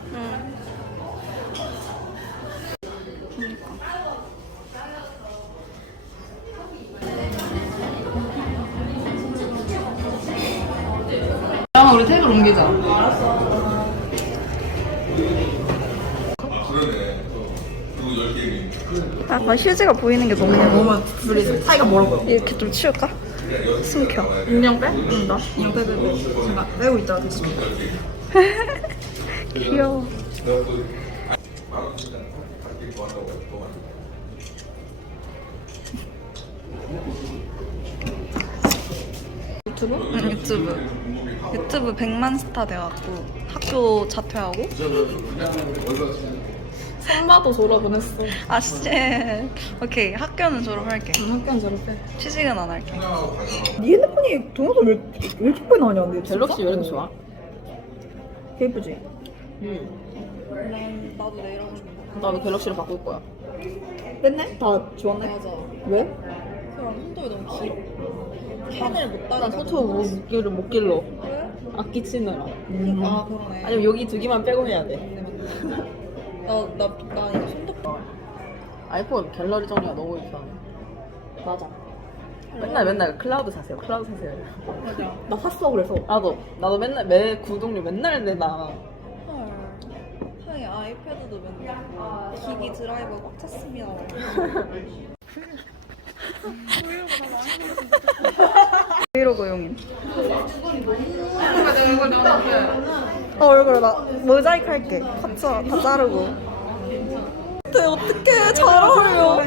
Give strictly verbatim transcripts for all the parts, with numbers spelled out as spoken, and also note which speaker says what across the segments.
Speaker 1: 응. 그니까.
Speaker 2: 야, 우리 테이블 옮기자.
Speaker 3: 아 그러네. 그리고 열 개니.
Speaker 1: 약간 휴지가 보이는 게 너무 예뻐.
Speaker 2: 너무 둘이 사이가 멀어 보여.
Speaker 1: 이렇게 좀 치울까? 숨겨.
Speaker 2: 인형 빼? 응, 나. 인형 빼, 빼, 빼. 잠깐, 빼고 있다가 다시.
Speaker 1: 귀여워.
Speaker 2: 유튜브?
Speaker 1: 응, 유튜브. 유튜브 백만 스타 돼갖고 학교 자퇴하고.
Speaker 2: 선마도 졸업은 했어.
Speaker 1: 아, 씨. 오케이, 학교는 졸업할게.
Speaker 2: 응, 학교는 졸업해.
Speaker 1: 취직은 안 할게.
Speaker 2: 네 핸드폰이 동영상 왜, 왜 이렇게 많이 나오냐, 근데. 갤럭시 왜 이렇게 좋아? 개 예쁘지? 응.
Speaker 1: 난 나도 내일 하고 싶어.
Speaker 2: 나도 갤럭시로 바꿀 거야. 뺐네? 다 지웠네?
Speaker 1: 맞아.
Speaker 2: 왜?
Speaker 1: 그럼 혼돈이 너무 길어. 캔을 못
Speaker 2: 난
Speaker 1: 따라.
Speaker 2: 소토 못 길러, 못 길러.
Speaker 1: 왜?
Speaker 2: 악기 치느라.
Speaker 1: 아, 그러네.
Speaker 2: 아니면 여기 두 개만 빼고 해야 돼.
Speaker 1: 나, 나, 나 이거 손톱.
Speaker 2: 아이폰 갤러리 정리가 너무 이상해. 맞아. 맨날 맨날 클라우드 사세요. 클라우드 사세요.
Speaker 1: 맞아.
Speaker 2: 나 샀어 그래서. 나도 나도 맨날 매 구독료 맨날 내나.
Speaker 1: 헐. 하이 아이패드도 맨날 기기 드라이버 꽉 찼습니다. 브이로그용인. 어, 얼굴 나 모자이크 할게. 커트 다 자르고. 네, 어떡해. 잘 어울려.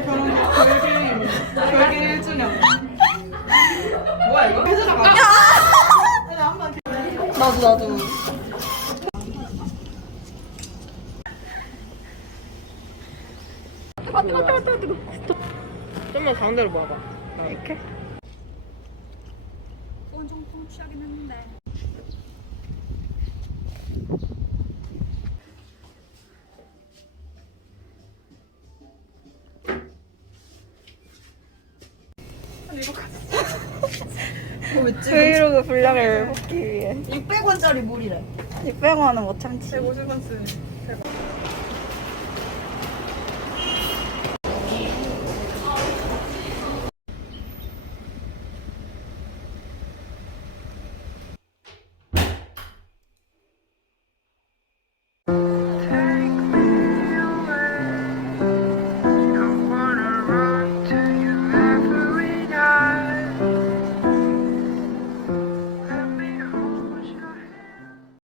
Speaker 2: 별개 일 주년. 뭐야 이거? 해주라고.
Speaker 1: 나도, 나도.
Speaker 2: 좀만 가운데로 모아봐.
Speaker 1: 이렇게.
Speaker 4: 온종통 취하긴 했는데
Speaker 1: 브이로그 분량을 뽑기 위해
Speaker 2: 육백 원짜리 물이래.
Speaker 1: 육백 원은 못 참지.
Speaker 2: 백오십 원 쓰는.